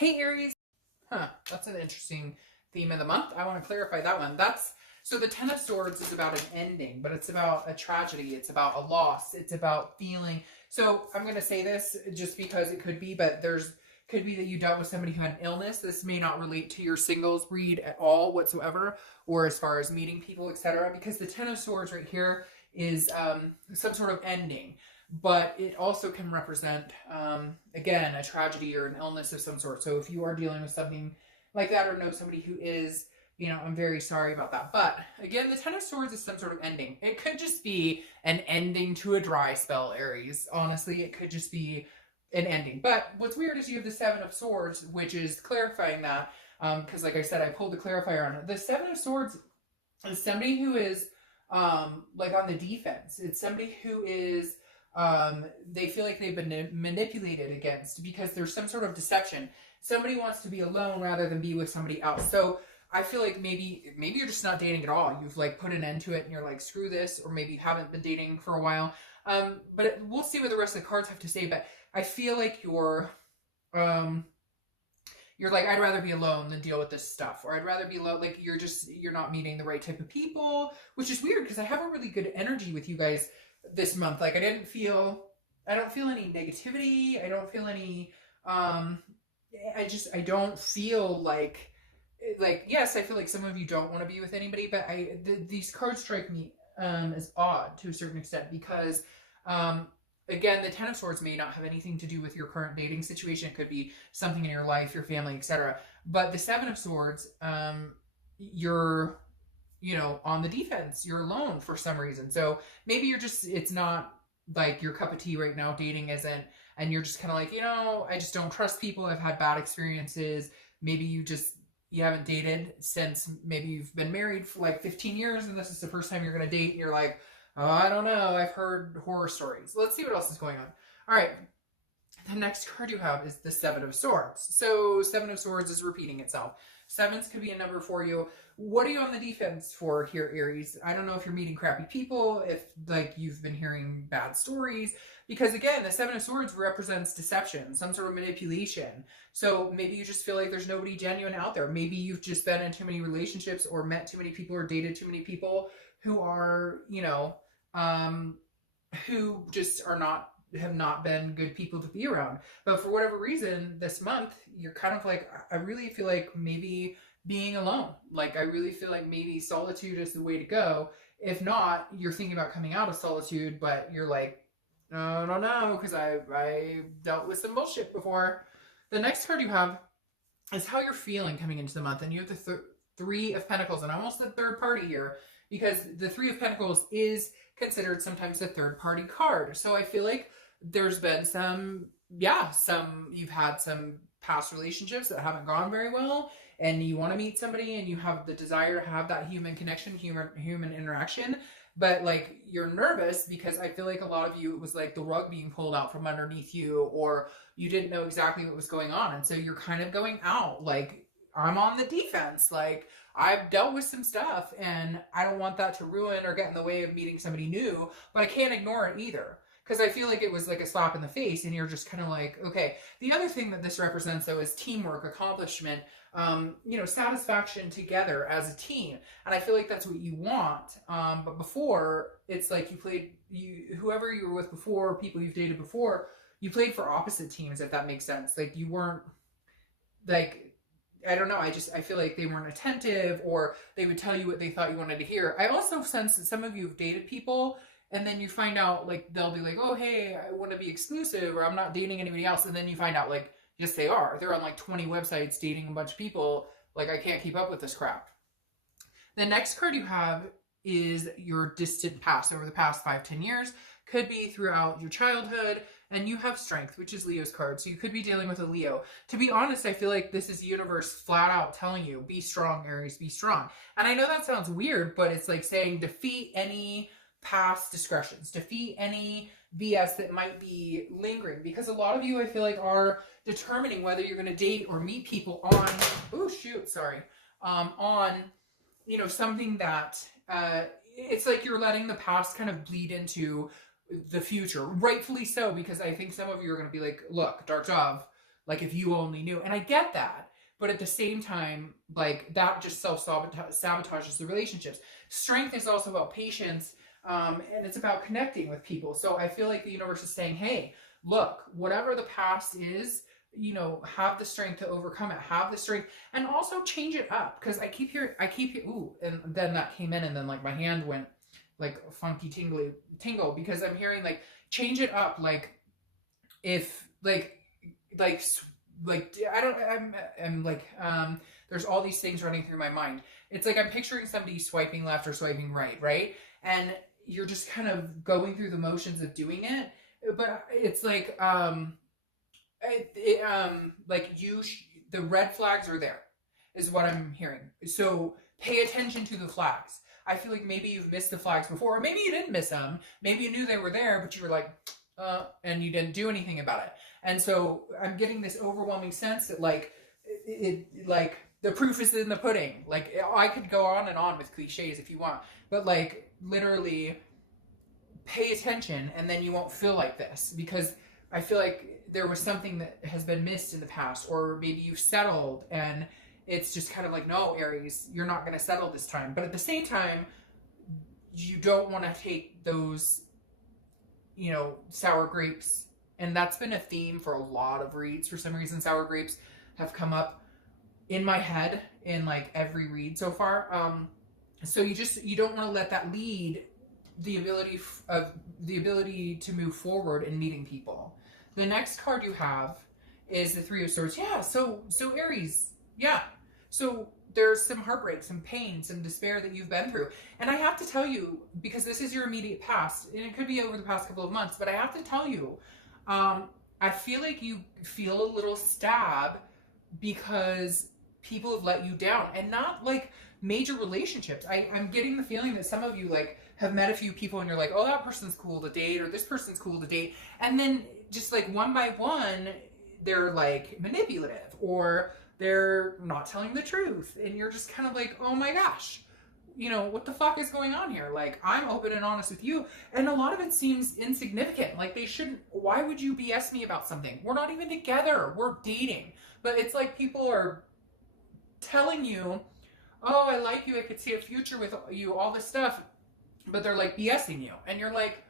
Hey Aries. That's an interesting theme of the month. I want to clarify that one. So the Ten of Swords is about an ending, but it's about a tragedy. It's about a loss. It's about feeling. So I'm going to say this just because it could be, but could be that you dealt with somebody who had an illness. This may not relate to your singles read at all whatsoever, or as far as meeting people, etc. Because the Ten of Swords right here is some sort of ending. But it also can represent, again, a tragedy or an illness of some sort. So if you are dealing with something like that or know somebody who is, I'm very sorry about that. But again, the Ten of Swords is some sort of ending. It could just be an ending to a dry spell, Aries. Honestly, it could just be an ending. But what's weird is you have the Seven of Swords, which is clarifying that. Because like I said, I pulled the clarifier on it. The Seven of Swords is somebody who is like on the defense. It's somebody who is they feel like they've been manipulated against because there's some sort of deception. Somebody wants to be alone rather than be with somebody else. So I feel like maybe you're just not dating at all. You've like put an end to it and you're like, screw this, or maybe you haven't been dating for a while. We'll see what the rest of the cards have to say. But I feel like you're like, I'd rather be alone than deal with this stuff, or I'd rather be alone. Like you're not meeting the right type of people, which is weird because I have a really good energy with you guys this month. Like I don't feel any negativity. I don't feel any, I don't feel like, yes, I feel like some of you don't want to be with anybody, but these cards strike me, as odd to a certain extent because, again, the Ten of Swords may not have anything to do with your current dating situation. It could be something in your life, your family, etc. But the Seven of Swords, you're, on the defense. You're alone for some reason. So maybe it's not like your cup of tea right now, dating isn't, and you're just kind of like, I just don't trust people. I've had bad experiences. Maybe you haven't dated since maybe you've been married for like 15 years and this is the first time you're going to date and you're like, oh, I don't know. I've heard horror stories. Let's see what else is going on. All right. The next card you have is the Seven of Swords. So Seven of Swords is repeating itself. Sevens could be a number for you. What are you on the defense for here, Aries? I don't know if you're meeting crappy people, if like you've been hearing bad stories, because again, the Seven of Swords represents deception, some sort of manipulation. So maybe you just feel like there's nobody genuine out there. Maybe you've just been in too many relationships or met too many people or dated too many people who are, who just have not been good people to be around. But for whatever reason, this month, you're kind of like, I really feel like maybe being alone. Like, I really feel like maybe solitude is the way to go. If not, you're thinking about coming out of solitude, but you're like, I don't know, because I dealt with some bullshit before. The next card you have is how you're feeling coming into the month. And you have the Three of Pentacles, and almost the third party here, because the Three of Pentacles is considered sometimes a third party card. So I feel like there's been you've had some past relationships that haven't gone very well, and you want to meet somebody and you have the desire to have that human connection, human interaction, but like you're nervous because I feel like a lot of you, it was like the rug being pulled out from underneath you, or you didn't know exactly what was going on. And so you're kind of going out like, I'm on the defense. Like I've dealt with some stuff and I don't want that to ruin or get in the way of meeting somebody new, but I can't ignore it either. Because I feel like it was like a slap in the face and you're just kind of like, okay. The other thing that this represents though is teamwork, accomplishment, satisfaction together as a team. And I feel like that's what you want. But before, it's like whoever you were with before, people you've dated before, you played for opposite teams, if that makes sense. Like you weren't like, I don't know. I feel like they weren't attentive, or they would tell you what they thought you wanted to hear. I also sense that some of you have dated people and then you find out like, they'll be like, oh, hey, I want to be exclusive, or I'm not dating anybody else. And then you find out like, yes, they are. They're on like 20 websites dating a bunch of people. Like, I can't keep up with this crap. The next card you have is your distant past, over the past 5-10 years. Could be throughout your childhood, and you have Strength, which is Leo's card. So you could be dealing with a Leo. To be honest, I feel like this is the universe flat out telling you, be strong, Aries, be strong. And I know that sounds weird, but it's like saying defeat any past discretions, defeat any BS that might be lingering, because a lot of you, I feel like, are determining whether you're going to date or meet people on, something that, it's like you're letting the past kind of bleed into the future, rightfully so, because I think some of you are going to be like, look, Dark Dove, Like, if you only knew. And I get that. But at the same time, like, that just self-sabotages the relationships. Strength is also about patience, and it's about connecting with people. So I feel like the universe is saying, hey, look, whatever the past is, you know, have the strength to overcome it, have the strength, and also change it up. Because I keep hearing, ooh, and then that came in, and then like my hand went like funky tingle, because I'm hearing like, change it up. Like, if like I don't, I'm like, there's all these things running through my mind. It's like I'm picturing somebody swiping left or swiping right, and you're just kind of going through the motions of doing it, but it's like, like the red flags are there, is what I'm hearing. So pay attention to the flags. I feel like maybe you've missed the flags before, or maybe you didn't miss them. Maybe you knew they were there, but you were like, and you didn't do anything about it. And so I'm getting this overwhelming sense that like, like the proof is in the pudding. Like, I could go on and on with cliches if you want, but like, literally pay attention, and then you won't feel like this, because I feel like there was something that has been missed in the past, or maybe you've settled and it's just kind of like, no, Aries, you're not going to settle this time. But at the same time, you don't want to take those, you know, sour grapes. And that's been a theme for a lot of reads. For some reason, sour grapes have come up in my head in like every read so far. So you don't want to let that lead the ability to move forward in meeting people. The next card you have is the Three of Swords. Yeah, so Aries, yeah. So there's some heartbreak, some pain, some despair that you've been through. And I have to tell you, because this is your immediate past, and it could be over the past couple of months, but I have to tell you, I feel like you feel a little stab because people have let you down, and not like major relationships. I'm getting the feeling that some of you like have met a few people and you're like, oh, that person's cool to date, or this person's cool to date. And then just like one by one, they're like manipulative, or they're not telling the truth. And you're just kind of like, oh my gosh, you know, what the fuck is going on here? Like, I'm open and honest with you. And a lot of it seems insignificant. Like, they shouldn't, why would you BS me about something? We're not even together, we're dating. But it's like people are telling you, oh, I like you, I could see a future with you, all this stuff. But they're like BSing you. And you're like,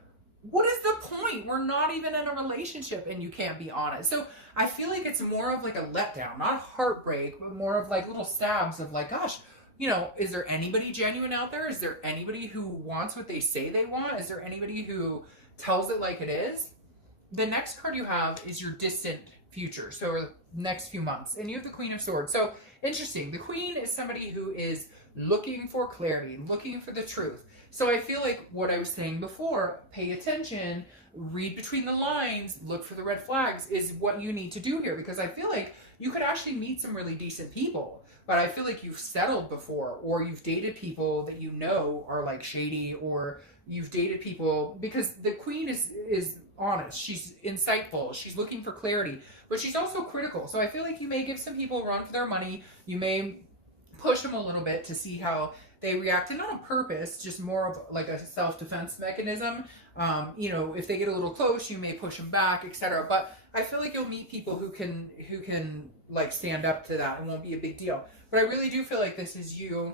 what is the point? We're not even in a relationship and you can't be honest. So I feel like it's more of like a letdown, not heartbreak, but more of like little stabs of like, gosh, you know, is there anybody genuine out there? Is there anybody who wants what they say they want? Is there anybody who tells it like it is? The next card you have is your distant future. So next few months. And you have the Queen of Swords. So interesting. The Queen is somebody who is looking for clarity, looking for the truth. So I feel like what I was saying before, pay attention, read between the lines, look for the red flags, is what you need to do here. Because I feel like you could actually meet some really decent people. But I feel like you've settled before, or you've dated people that you know are like shady, or you've dated people, because the Queen is honest, she's insightful, she's looking for clarity, but she's also critical. So I feel like you may give some people a run for their money, you may push them a little bit to see how they react, and not on purpose, just more of like a self-defense mechanism. You know, if they get a little close, you may push them back, etc. But I feel like you'll meet people who can like stand up to that and won't be a big deal. But I really do feel like this is you,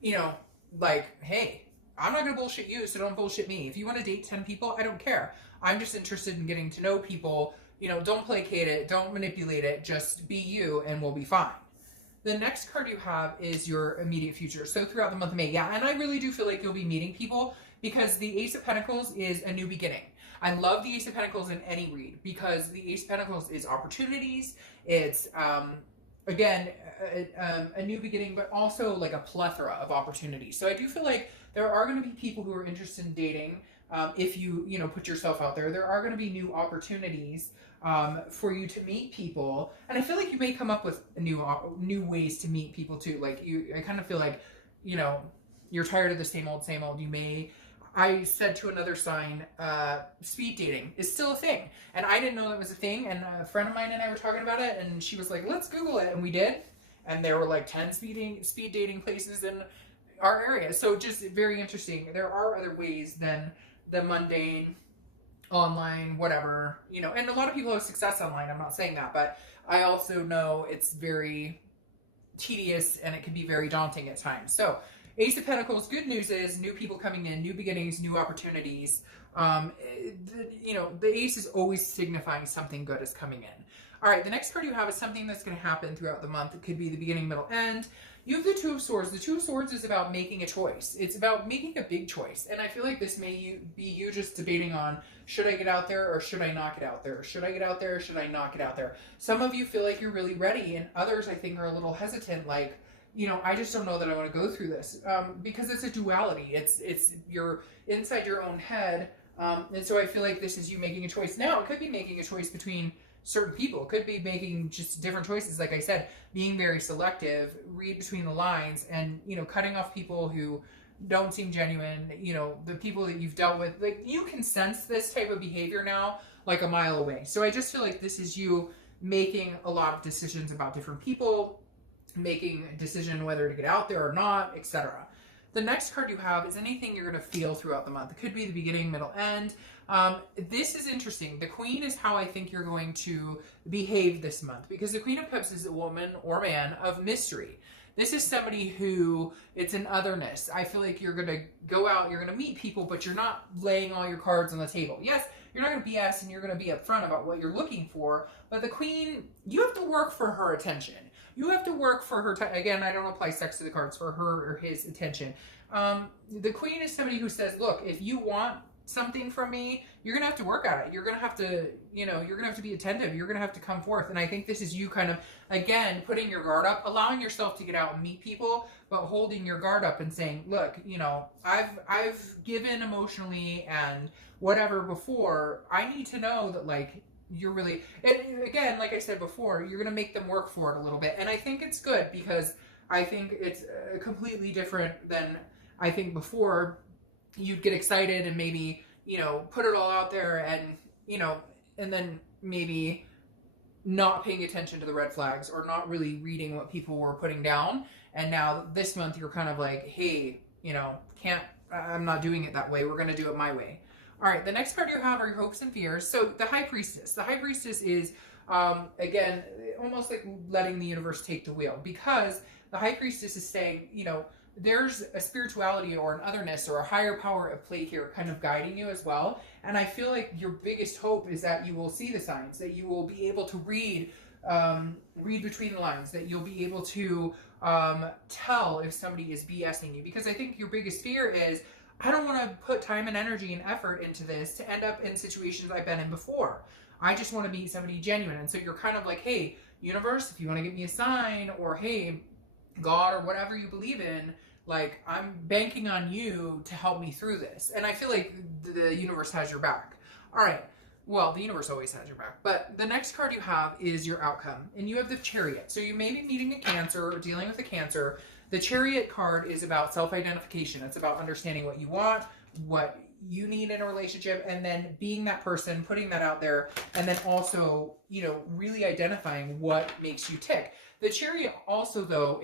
you know, like, hey, I'm not gonna bullshit you, so don't bullshit me. If you want to date 10 people, I don't care. I'm just interested in getting to know people. You know, don't placate it, don't manipulate it, just be you and we'll be fine. The next card you have is your immediate future. So throughout the month of May, yeah, and I really do feel like you'll be meeting people, because the Ace of Pentacles is a new beginning. I love the Ace of Pentacles in any read, because the Ace of Pentacles is opportunities. It's, again, a new beginning, but also like a plethora of opportunities. So I do feel like there are going to be people who are interested in dating. If you know, put yourself out there, there are going to be new opportunities for you to meet people. And I feel like you may come up with new ways to meet people too. Like I kind of feel like, you know, you're tired of the same old. You may, I said to another sign, speed dating is still a thing. And I didn't know that was a thing. And a friend of mine and I were talking about it, and she was like, let's Google it. And we did. And there were like 10 speed dating places in our area. So just very interesting. There are other ways than the mundane, online, whatever, and a lot of people have success online. I'm not saying that, but I also know it's very tedious and it can be very daunting at times. So Ace of Pentacles, good news is new people coming in, new beginnings, new opportunities. The ace is always signifying something good is coming in. All right, the next card you have is something that's going to happen throughout the month. It could be the beginning, middle, end. You have the Two of Swords. The Two of Swords is about making a choice. It's about making a big choice. And I feel like this may be you just debating on, should I get out there or should I not get out there? Should I get out there or should I not get out there? Some of you feel like you're really ready, and others I think are a little hesitant, like, I just don't know that I want to go through this, because it's a duality. It's you're inside your own head, and so I feel like this is you making a choice. Now, it could be making a choice between certain people. It could be making just different choices. Like I said, being very selective, read between the lines, and cutting off people who don't seem genuine. The people that you've dealt with, like, you can sense this type of behavior now like a mile away. So I just feel like this is you making a lot of decisions about different people, making a decision whether to get out there or not, etc. The next card you have is anything you're going to feel throughout the month. It could be the beginning, middle, end. This is interesting. The Queen is how I think you're going to behave this month, because the Queen of Cups is a woman or man of mystery. This is somebody who, it's an otherness. I feel like you're going to go out, you're going to meet people, but you're not laying all your cards on the table. Yes, you're not going to BS and you're going to be upfront about what you're looking for, but the Queen, you have to work for her attention. You have to work for her. Again, I don't apply sex to the cards, for her or his attention. The Queen is somebody who says, look, if you want something from me, you're going to have to work at it. You're going to have to, you're going to have to be attentive. You're going to have to come forth. And I think this is you kind of, again, putting your guard up, allowing yourself to get out and meet people, but holding your guard up and saying, look, I've given emotionally and whatever before. I need to know that, like, you're really, and again, like I said before, you're going to make them work for it a little bit. And I think it's good, because I think it's completely different than I think before. You'd get excited and maybe, put it all out there and, and then maybe not paying attention to the red flags or not really reading what people were putting down. And now this month you're kind of like, hey, I'm not doing it that way. We're going to do it my way. All right, the next card you have are your hopes and fears. So the High Priestess. The High Priestess is, again, almost like letting the universe take the wheel, because the High Priestess is saying, there's a spirituality or an otherness or a higher power at play here kind of guiding you as well. And I feel like your biggest hope is that you will see the signs, that you will be able to read between the lines, that you'll be able to tell if somebody is BSing you. Because I think your biggest fear is, I don't want to put time and energy and effort into this to end up in situations I've been in before. I just want to meet somebody genuine. And so you're kind of like, hey, universe, if you want to give me a sign, or hey, God, or whatever you believe in, like, I'm banking on you to help me through this. And I feel like the universe has your back. All right. Well, the universe always has your back. But the next card you have is your outcome. And you have the Chariot. So you may be meeting a Cancer or dealing with a Cancer. The Chariot card is about self-identification. It's about understanding what you want, what you need in a relationship, and then being that person, putting that out there, and then also, really identifying what makes you tick. The Chariot also, though,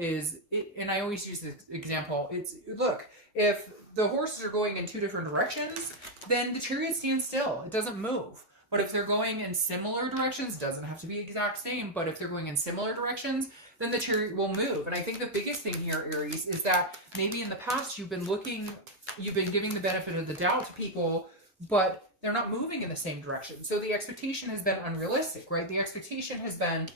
and I always use this example, look, if the horses are going in two different directions, then the Chariot stands still. It doesn't move. But if they're going in similar directions, doesn't have to be exact same, but if they're going in similar directions, then the Chariot will move. And I think the biggest thing here, Aries, is that maybe in the past you've been giving the benefit of the doubt to people, but they're not moving in the same direction. So the expectation has been unrealistic, right? The expectation has been,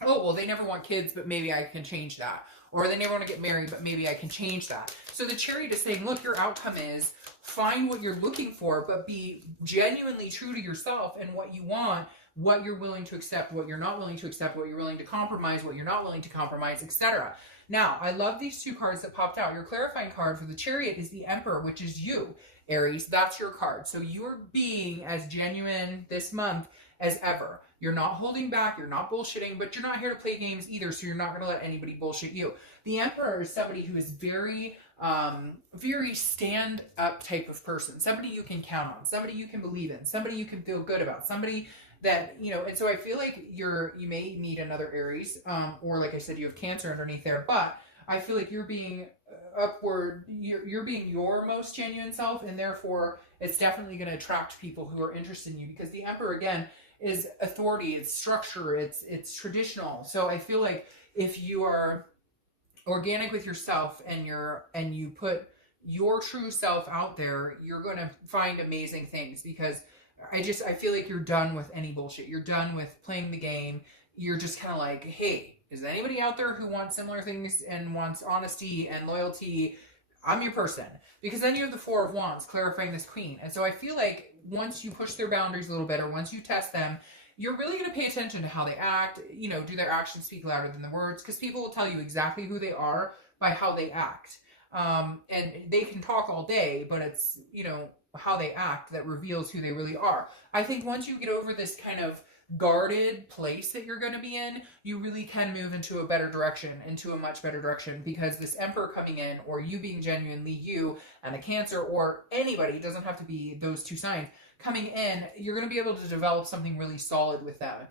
oh, well, they never want kids, but maybe I can change that. Or they never want to get married, but maybe I can change that. So the Chariot is saying, look, your outcome is find what you're looking for, but be genuinely true to yourself and what you want, what you're willing to accept, what you're not willing to accept, what you're willing to compromise, what you're not willing to compromise, etc. Now, I love these two cards that popped out. Your clarifying card for the Chariot is the Emperor, which is you, Aries. That's your card. So you're being as genuine this month as ever. You're not holding back, you're not bullshitting, but you're not here to play games either, so you're not going to let anybody bullshit you. The Emperor is somebody who is very, very stand-up type of person. Somebody you can count on, somebody you can believe in, somebody you can feel good about, somebody that, and so I feel like you may meet another Aries, or like I said, you have Cancer underneath there, but I feel like you're being upward, you're being your most genuine self, and therefore it's definitely going to attract people who are interested in you, because the Emperor, again, is authority, it's structure, it's traditional. So I feel like if you are organic with yourself and you put your true self out there, you're going to find amazing things, because I feel like you're done with any bullshit. You're done with playing the game. You're just kind of like, hey, is there anybody out there who wants similar things and wants honesty and loyalty? I'm your person. Because then you have the Four of Wands clarifying this Queen. And so I feel like once you push their boundaries a little bit, or once you test them, you're really going to pay attention to how they act. You know, do their actions speak louder than the words? Because people will tell you exactly who they are by how they act. And they can talk all day, but it's, you know, how they act that reveals who they really are. I think once you get over this kind of guarded place that you're going to be in, you really can move into a better direction, into a much better direction, because this Emperor coming in, or you being genuinely you, and a Cancer, or anybody, it doesn't have to be those two signs, coming in, you're going to be able to develop something really solid with them.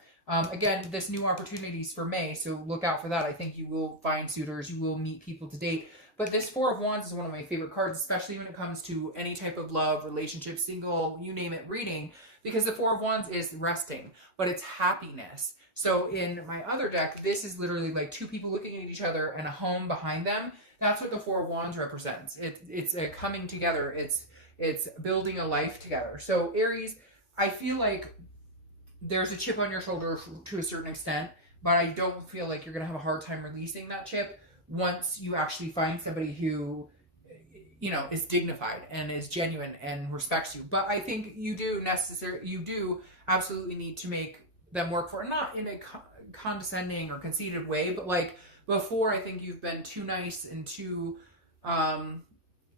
Again, this new opportunities for May, so look out for that. I think you will find suitors, you will meet people to date. But this Four of Wands is one of my favorite cards, especially when it comes to any type of love, relationship, single, you name it, reading, because the Four of Wands is resting, but it's happiness. So in my other deck, this is literally like two people looking at each other and a home behind them. That's what the Four of Wands represents. It's a coming together. It's building a life together. So Aries, I feel like there's a chip on your shoulder to a certain extent, but I don't feel like you're going to have a hard time releasing that chip once you actually find somebody who, you know, is dignified and is genuine and respects you. But I think you do absolutely need to make them work for it, not in a condescending or conceited way, but like before, I think you've been too nice and too,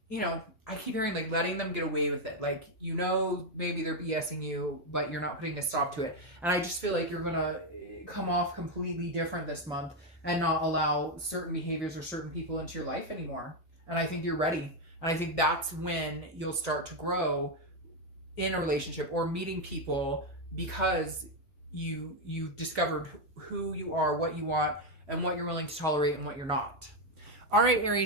you know, I keep hearing like letting them get away with it. Like, you know, maybe they're BSing you, but you're not putting a stop to it. And I just feel like you're going to come off completely different this month and not allow certain behaviors or certain people into your life anymore. And I think you're ready. And I think that's when you'll start to grow in a relationship or meeting people, because you've discovered who you are, what you want, and what you're willing to tolerate and what you're not. All right, Aries.